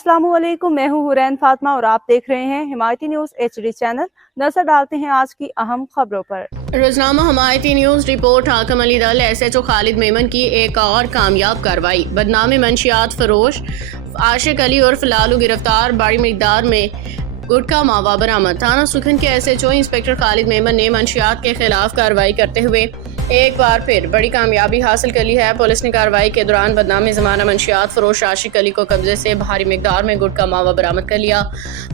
अस्सलामुअलैकुम, मैं हूँ हुरैन फातिमा और आप देख रहे हैं हिमायती न्यूज़ HD चैनल। नजर डालते हैं आज की अहम खबरों पर। रोजनामा हिमायती न्यूज़ रिपोर्ट। हाकम अली दल SHO खालिद मेमन की एक और कामयाब कार्रवाई। बदनामी मंशियात फरोश आशिक अली और लालू गिरफ्तार। बड़ी मिकदार में गुटखा मावा बरामद। थाना सुखन के SHO इंस्पेक्टर खालिद मेमन ने मंशियात के खिलाफ कार्रवाई करते हुए एक बार फिर बड़ी कामयाबी हासिल कर ली है। पुलिस ने कार्रवाई के दौरान बदनामी ज़माना मंशियात फरोश आशिक अली को कब्जे से भारी मिकदार में गुटखा मावा बरामद कर लिया।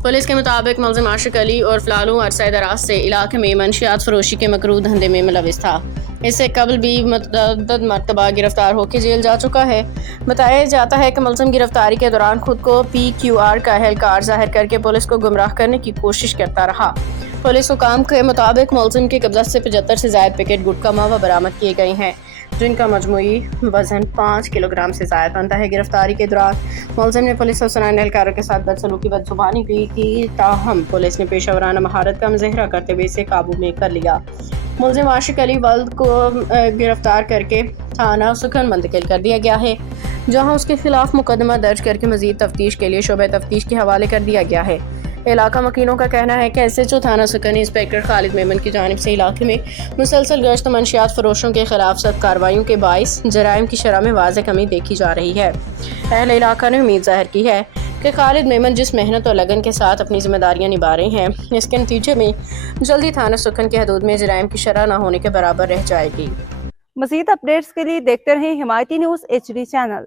पुलिस के मुताबिक मुलजिम आशिक अली और फलालू अरसा दराज से इलाके में मंशियात फरोशी के मकरूह धंधे में मुलविस था। इससे कबल भी मुतअद्दिद मरतबा गिरफ्तार होकर जेल जा चुका है। बताया जाता है कि मुलजिम गिरफ्तारी के दौरान खुद को PQR का एहलकार जाहिर करके पुलिस को गुमराह करने की कोशिश करता रहा। पुलिस हुकाम के मुताबिक मुलजिम के कब्जा से 75 से ज़ायद पैकेट गुटखा मावा बरामद किए गए हैं, जिनका मजमूई वजन 5 किलोग्राम से ज़ायद बनता है। गिरफ्तारी के दौरान मुलजिम ने पुलिस और सुनाने एहलकारों के साथ बदसलूकी बदजुबानी भी की, ताहम पुलिस ने पेशावराना महारत का मुज़ाहरा करते हुए इसे काबू में कर लिया। मुलजिम आशिक अली वल्द को गिरफ्तार करके थाना सुखन मुंतकिल कर दिया गया है, जहाँ उसके खिलाफ मुकदमा दर्ज करके मज़ीद तफ्तीश के लिए शोबे तफ्तीश के हवाले कर दिया गया है। इलाका मकीनों का कहना है कि SHO थाना सुखन इंस्पेक्टर खालिद मेमन की जानिब से इलाके में मुसलसल गश्त मंशियात फरोशों के खिलाफ सख्त कार्रवाइयों के बाइस जराइम की शरह में वाज़ेह कमी देखी जा रही है। अहले इलाका ने उम्मीद जाहिर की है कि खालिद मेमन जिस मेहनत और लगन के साथ अपनी जिम्मेदारियां निभा रहे हैं, इसके नतीजे में जल्दी थाना सुखन के हदूद में जराइम की शरह न होने के बराबर रह जाएगी। मज़ीद अपडेट्स के लिए देखते रहें हिमायती न्यूज़ HD चैनल।